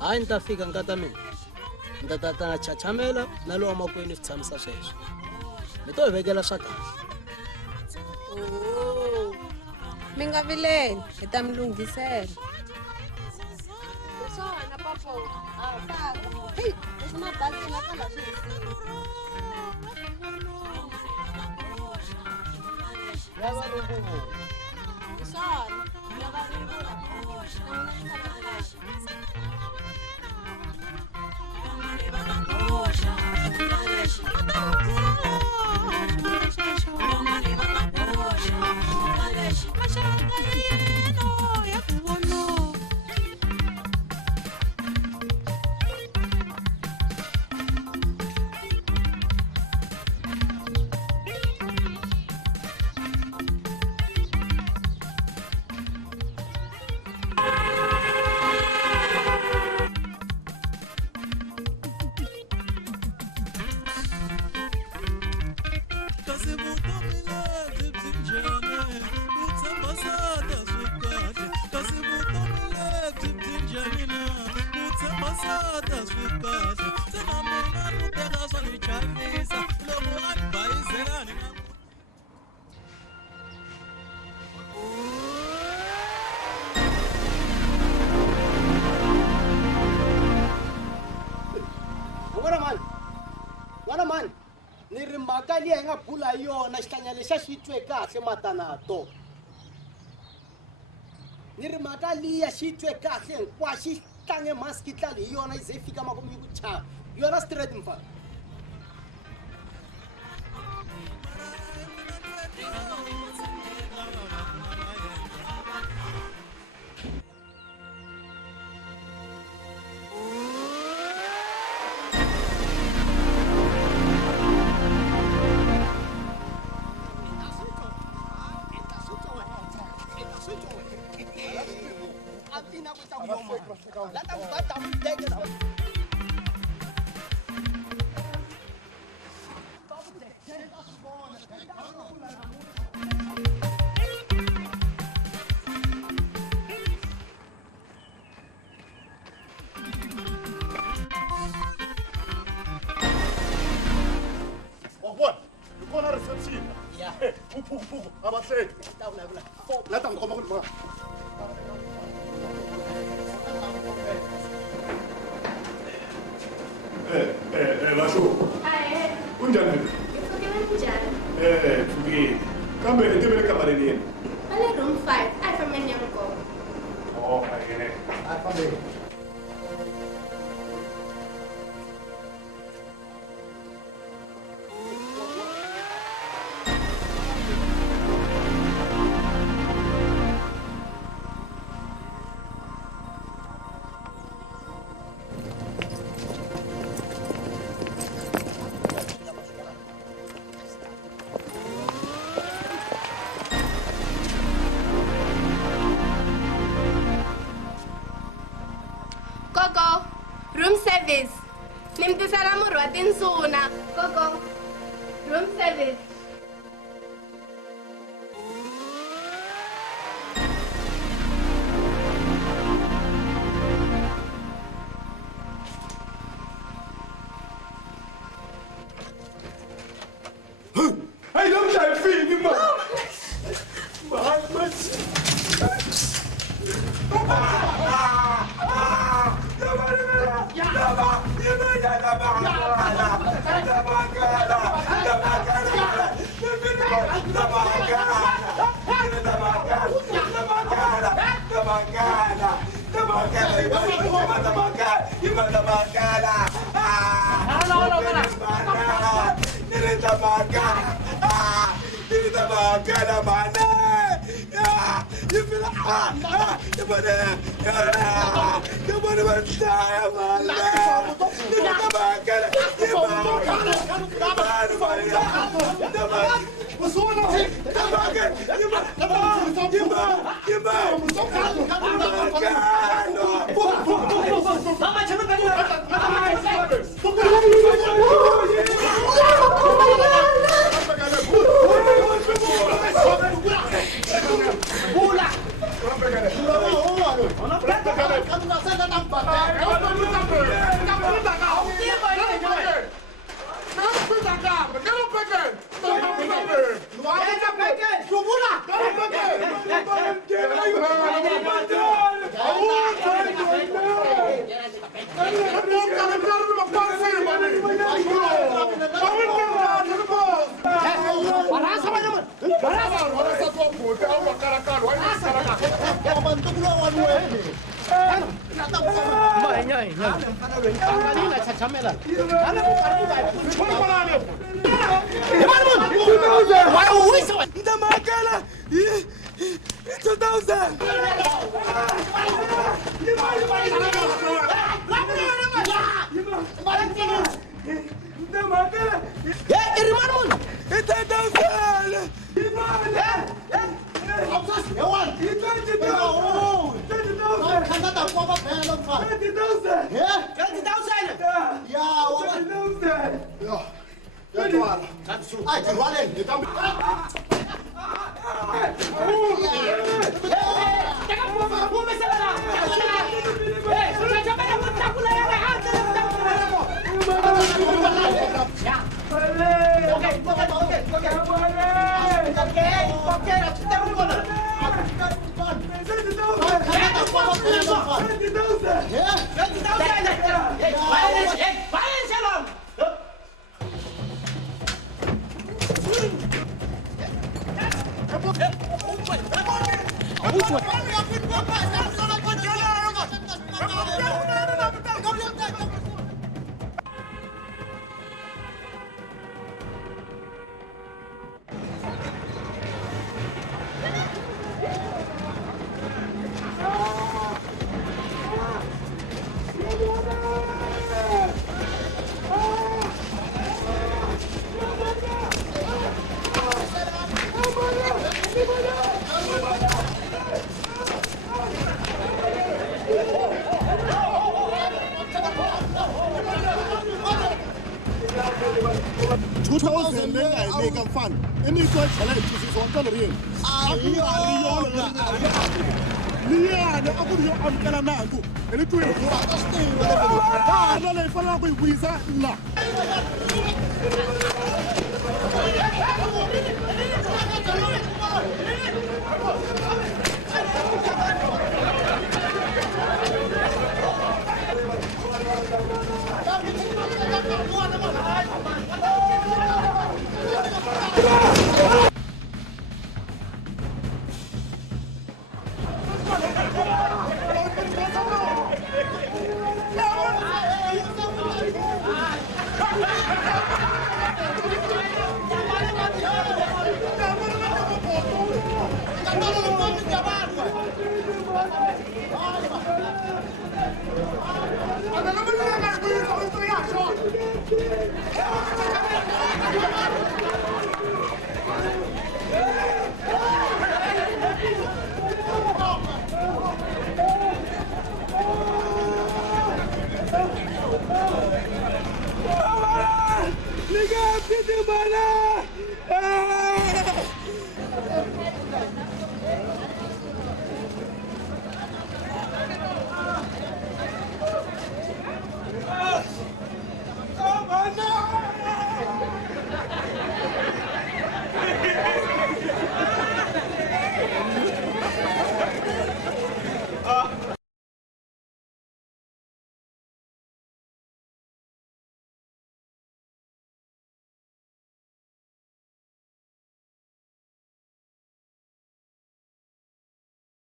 Hayi nitafika nkata mina. Ndatata chachamela na lo makwenu sitshamisa sweswo. Mi to vekela swa kahle. Oh. Mi nga vileli, hi ta mi lunghisela. Swona papa. Hey, leswi mabazi na kala swi Yava runguvu. swona. Lava rungula. Wana man, ni ri mhaka leyi hi nga bula yona xihlanya lexa xi twe kahle matanato. Ni ri mhaka liya xi twe kahle hinkwaxo xi tlange maski tlali hi yona yi ze yi fika makumu yi ku chava. Yona straight mfana. Lasho. Hi. Unjani? Ngifukile njani? Fukile. Kambe ndibele kamareni yini? Ale room 5, alfa menyango. Oh, ayene. Afambe. Gogo, room service. Nimtisela murhi wa tinsuna. Gogo, room service. Hey, don't try to feed me, man. Mama, Liga, Piti Bana!